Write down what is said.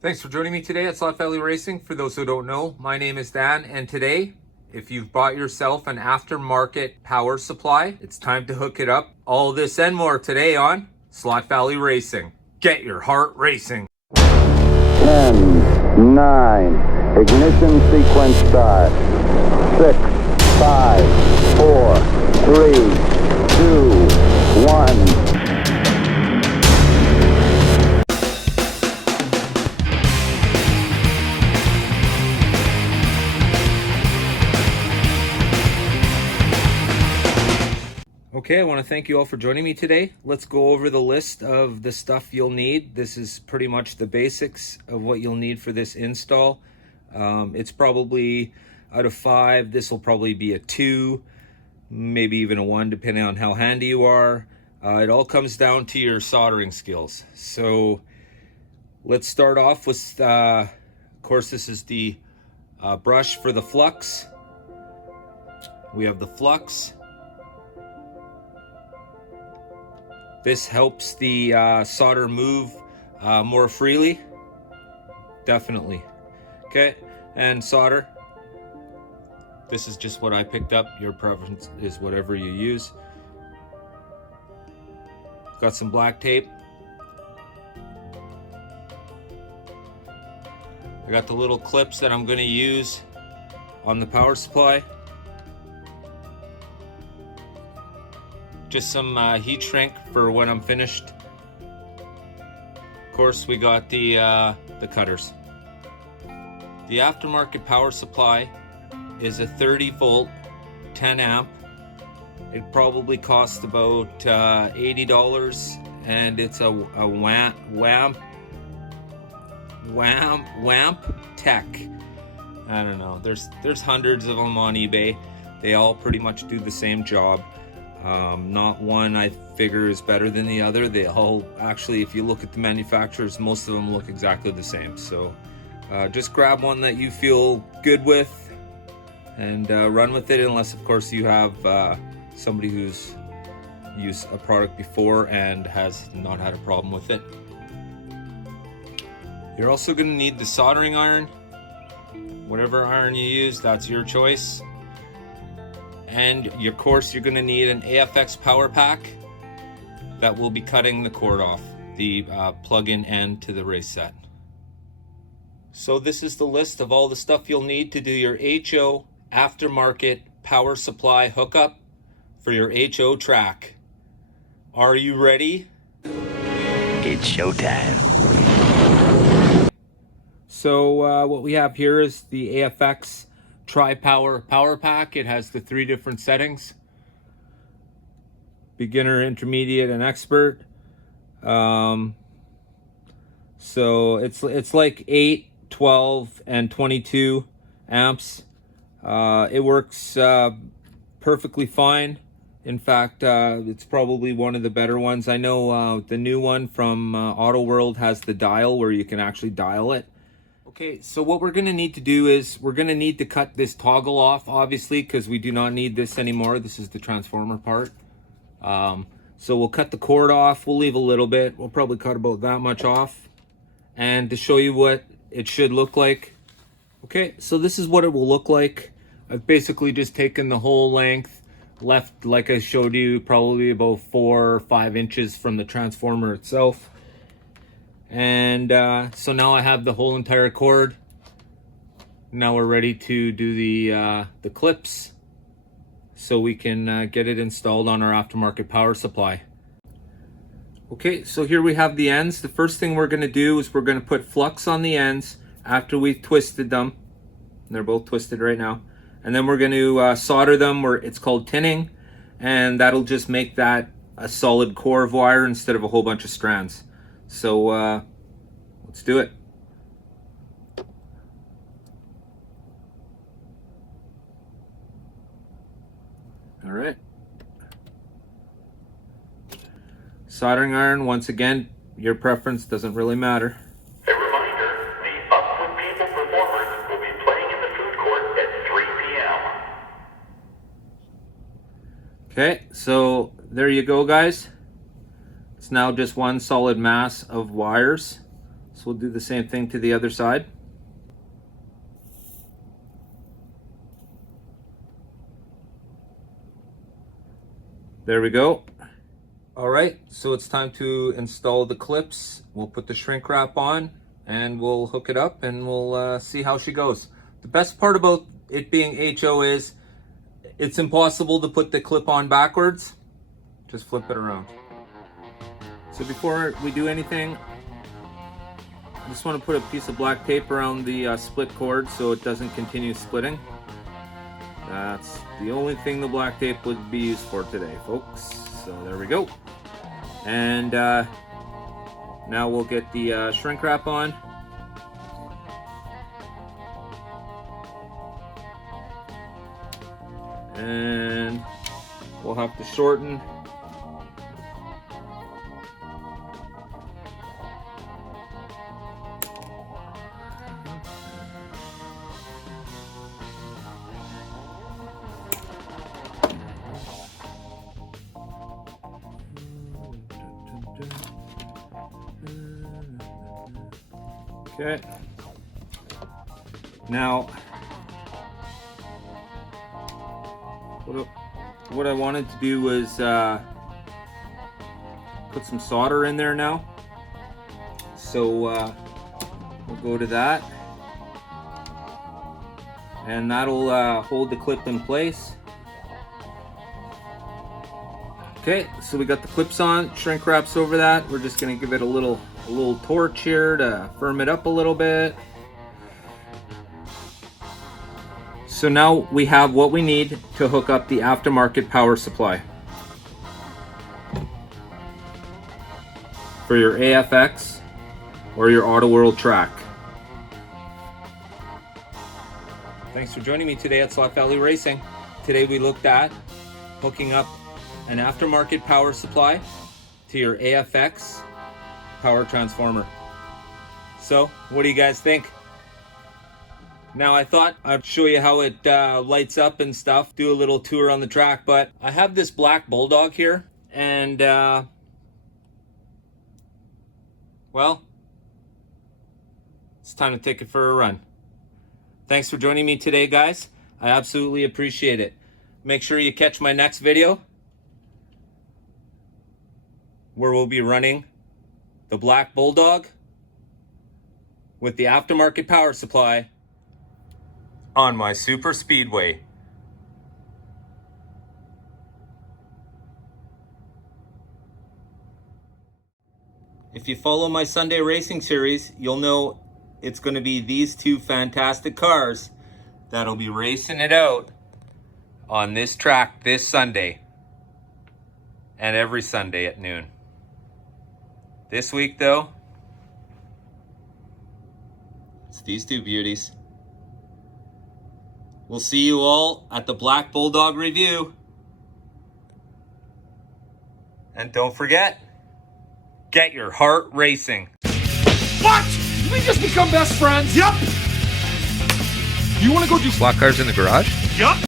Thanks for joining me today at Slot Valley Racing. For those who don't know, my name is Dan, and today, if you've bought yourself an aftermarket power supply, it's time to hook it up. All this and more today on Slot Valley Racing. Get your heart racing. 10, 9, ignition sequence start. 6, 5, 4, 3, 2, 1. Okay, I want to thank you all for joining me today. Let's go over the list of the stuff you'll need. This is pretty much the basics of what you'll need for this install. It's probably out of 5, this will probably be a 2, maybe even a 1, depending on how handy you are. It all comes down to your soldering skills. So let's start off with, of course, this is the brush for the flux. We have the flux. This helps the solder move more freely, definitely. Okay, and solder. This is just what I picked up. Your preference is whatever you use. Got some black tape. I got the little clips that I'm going to use on the power supply. Just some heat shrink for when I'm finished. Of course, we got the cutters. The aftermarket power supply is a 30 volt, 10 amp. It probably costs about $80, and it's a WAMP Tech. I don't know. There's hundreds of them on eBay. They all pretty much do the same job. Not one I figure is better than the other. They all actually, if you look at the manufacturers, most of them look exactly the same. So just grab one that you feel good with and run with it, unless of course you have somebody who's used a product before and has not had a problem with it. You're also going to need the soldering iron. Whatever iron you use, that's your choice. And of course, you're going to need an AFX power pack that will be cutting the cord off, the plug-in end to the race set. So this is the list of all the stuff you'll need to do your HO aftermarket power supply hookup for your HO track. Are you ready? It's showtime. So what we have here is the AFX Tri-Power Power Pack. It has the 3 different settings: beginner, intermediate, and expert. So it's like 8, 12, and 22 amps. It works perfectly fine. In fact, it's probably one of the better ones. I know the new one from Auto World has the dial where you can actually dial it. Okay, so what we're going to need to do is we're going to need to cut this toggle off, obviously, because we do not need this anymore. This is the transformer part. So we'll cut the cord off. We'll leave a little bit. We'll probably cut about that much off. And to show you what it should look like. Okay, so this is what it will look like. I've basically just taken the whole length, left, like I showed you, probably about 4 or 5 inches from the transformer itself. And so now I have the whole entire cord. Now we're ready to do the clips so we can get it installed on our aftermarket power supply. Okay, so here we have the ends. The first thing we're going to do is we're going to put flux on the ends after we've twisted them. They're both twisted right now. And then we're going to solder them, where it's called tinning, and that'll just make that a solid core of wire instead of a whole bunch of strands. So let's do it. All right. Soldering iron, once again, your preference, doesn't really matter. A reminder, the Up With People performers will be playing in the food court at 3 p.m. Okay, so there you go, guys. It's now just one solid mass of wires. So we'll do the same thing to the other side. There we go. All right, so it's time to install the clips. We'll put the shrink wrap on and we'll hook it up and we'll see how she goes. The best part about it being HO is it's impossible to put the clip on backwards. Just flip it around. So before we do anything, I just want to put a piece of black tape around the split cord so it doesn't continue splitting. That's the only thing the black tape would be used for today, folks. So there we go. And now we'll get the shrink wrap on. And we'll have to shorten. Okay. Now, what I wanted to do was put some solder in there now. So we'll go to that. And that'll hold the clip in place. Okay, so we got the clips on, shrink wraps over that. We're just gonna give it a little torch here to firm it up a little bit. So now we have what we need to hook up the aftermarket power supply for your AFX or your Auto World track. Thanks for joining me today at Slot Valley Racing. Today we looked at hooking up an aftermarket power supply to your AFX power transformer. So what do you guys think? Now I thought I'd show you how it lights up and stuff, do a little tour on the track, but I have this black Bulldog here and well, it's time to take it for a run. Thanks for joining me today, guys. I absolutely appreciate it. Make sure you catch my next video where we'll be running the black Bulldog with the aftermarket power supply on my super speedway. If you follow my Sunday racing series, you'll know it's going to be these two fantastic cars that'll be racing it out on this track this Sunday and every Sunday at noon. This week though, it's these two beauties. We'll see you all at the Black Bulldog review. And don't forget, get your heart racing. What? Did we just become best friends? Yep. You want to go do Slot cars in the garage? Yep.